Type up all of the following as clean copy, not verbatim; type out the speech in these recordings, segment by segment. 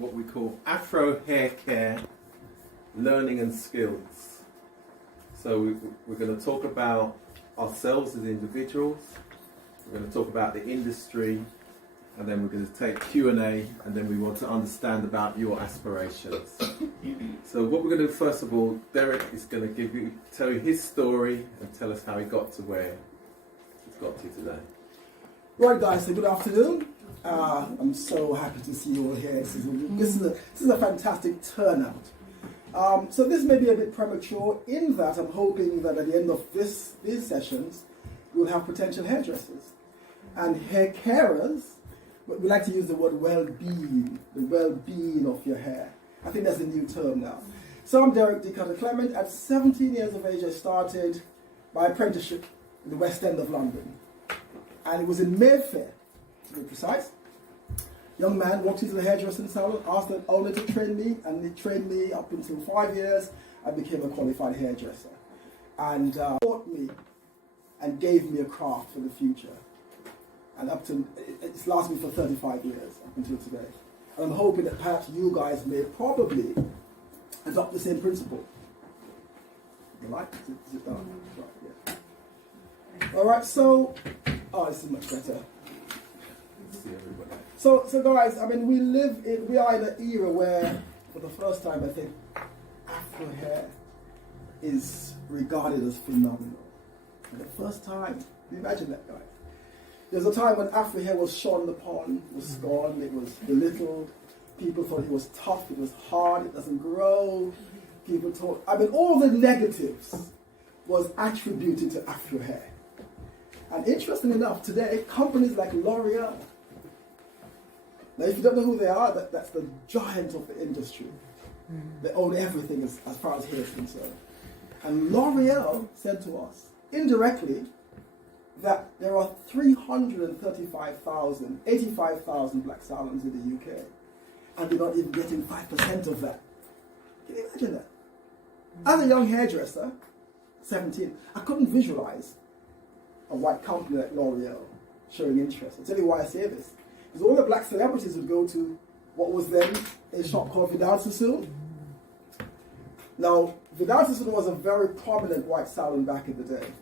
what we call Afro Hair Care Learning and Skills. So we're going to talk about ourselves as individuals, we're going to talk about the industry, and then we're going to take Q&A, and then we want to understand about your aspirations. So what we're going to do, first of all, Derek is going to tell you his story and tell us how he got to where he's got to today. Right, guys, so good afternoon. I'm so happy to see you all here. This is a fantastic turnout. So this may be a bit premature in that I'm hoping that at the end of these sessions, we'll have potential hairdressers and hair carers. But we like to use the word well-being, the well-being of your hair. I think that's a new term now. So I'm Derek Clement. At 17 years of age, I started my apprenticeship in the West End of London. And it was in Mayfair, to be precise. Young man walked into the hairdressing salon, asked the owner to train me, and he trained me up until 5 years. I became a qualified hairdresser. And taught me and gave me a craft for the future. And it's lasted me for 35 years, up until today. And I'm hoping that perhaps you guys may probably adopt the same principle. You like? Is it done? Right, yeah. All right, so, this is much better. See everybody. So guys, I mean, we are in an era where, for the first time, I think, Afro hair is regarded as phenomenal. For the first time, can you imagine that, guys? There's a time when Afro hair was shorn upon, was scorned, it was belittled. People thought it was tough, it was hard, it doesn't grow. People thought, I mean, all the negatives was attributed to Afro hair. And interesting enough, today, companies like L'Oreal, now if you don't know who they are, that's the giant of the industry. They own everything as far as hair is concerned. And L'Oreal said to us, indirectly, that there are 85,000 black salons in the UK, and they're not even getting 5% of that. Can you imagine that? As a young hairdresser, 17, I couldn't visualize a white company like L'Oreal showing interest. I'll tell you why I say this. Because all the black celebrities would go to what was then a shop called Vidal Sassoon. Now, Vidal Sassoon was a very prominent white salon back in the day.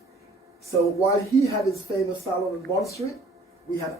So while he had his famous salon on Bond Street, we had